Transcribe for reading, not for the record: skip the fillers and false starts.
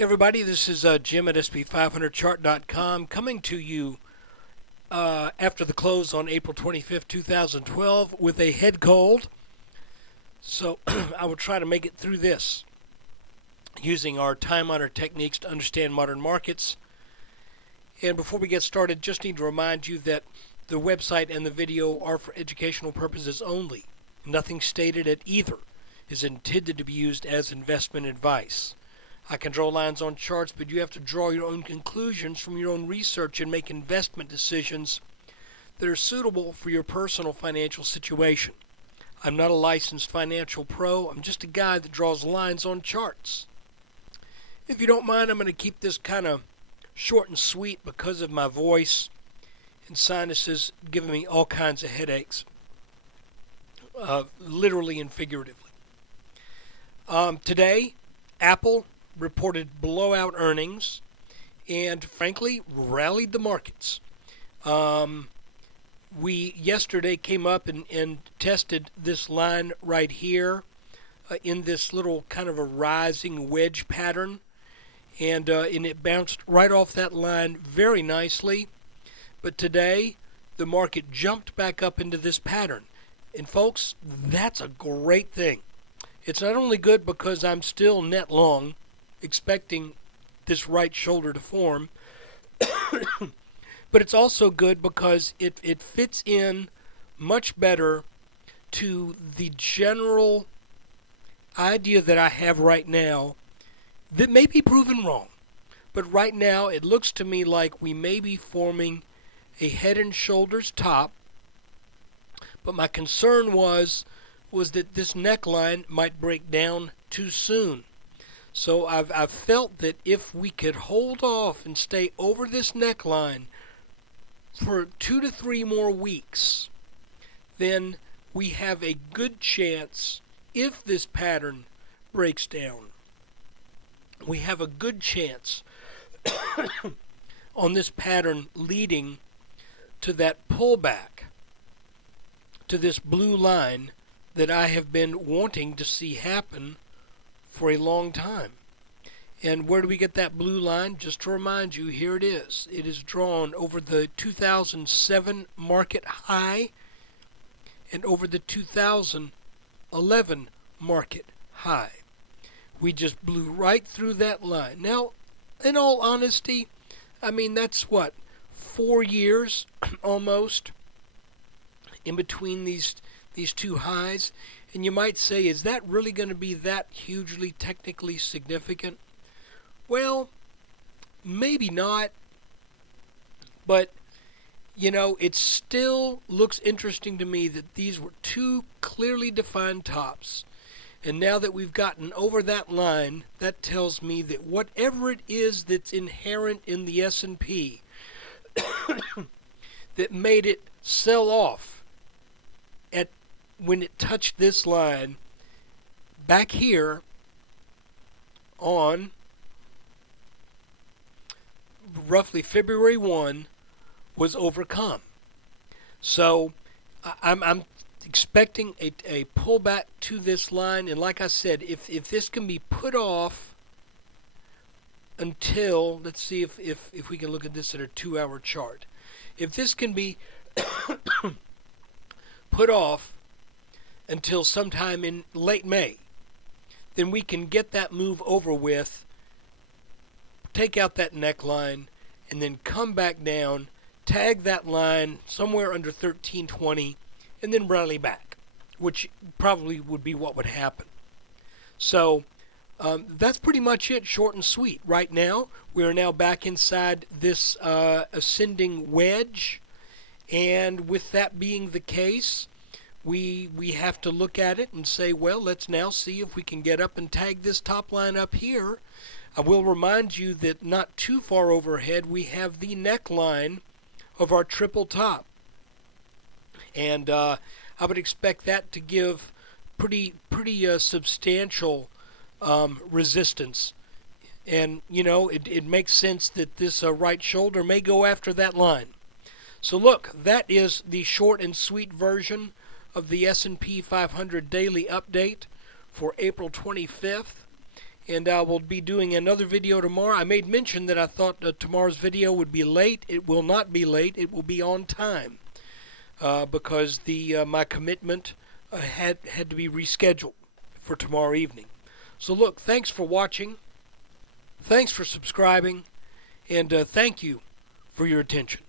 Everybody, this is Jim at SP500chart.com coming to you after the close on April 25th, 2012 with a head cold. So I will try to make it through this using our time-honored techniques to understand modern markets. And before we get started, just need to remind you that the website and the video are for educational purposes only. Nothing stated at either is intended to be used as investment advice. I can draw lines on charts, but you have to draw your own conclusions from your own research and make investment decisions that are suitable for your personal financial situation. I'm not a licensed financial pro. I'm just a guy that draws lines on charts. If you don't mind, I'm going to keep this kind of short and sweet because of my voice and sinuses giving me all kinds of headaches, literally and figuratively. Today, Apple reported blowout earnings and, frankly, rallied the markets. We yesterday came up and tested this line right here in this little kind of a rising wedge pattern, and it bounced right off that line very nicely. But today, the market jumped back up into this pattern. And, folks, that's a great thing. It's not only good because I'm still net long, expecting this right shoulder to form, but it's also good because it fits in much better to the general idea that I have right now that may be proven wrong. But right now it looks to me like we may be forming a head and shoulders top, but my concern was that this neckline might break down too soon. So I've felt that if we could hold off and stay over this neckline for 2 to 3 more weeks, then we have a good chance, if this pattern breaks down, we have a good chance on this pattern leading to that pullback to this blue line that I have been wanting to see happen for a long time. And where do we get that blue line? Just to remind you, here it is. It is drawn over the 2007 market high and over the 2011 market high. We just blew right through that line. Now, in all honesty, I mean, that's what, 4 years almost in between these two highs. And you might say, is that really going to be that hugely technically significant? Well, maybe not. But, you know, it still looks interesting to me that these were two clearly defined tops. And now that we've gotten over that line, that tells me that whatever it is that's inherent in the S&P that made it sell off when it touched this line back here on roughly February 1 was overcome. So I'm expecting a pullback to this line, and like I said, if this can be put off until, let's see if we can look at this at a 2-hour chart. If this can be put off until sometime in late May, then we can get that move over with, take out that neckline, and then come back down, tag that line somewhere under 1320, and then rally back, which probably would be what would happen. So that's pretty much it, short and sweet. Right now, we are now back inside this ascending wedge, and with that being the case, we have to look at it and say, well, let's now see if we can get up and tag this top line up here. I will remind you that not too far overhead, we have the neckline of our triple top. And I would expect that to give pretty substantial resistance. And, you know, it makes sense that this right shoulder may go after that line. So look, that is the short and sweet version of the S&P 500 daily update for April 25th. and I will be doing another video tomorrow. I made mention that I thought tomorrow's video would be late. It will not be late. It will be on time because my commitment had to be rescheduled for tomorrow evening. So look, thanks for watching. Thanks for subscribing, and thank you for your attention.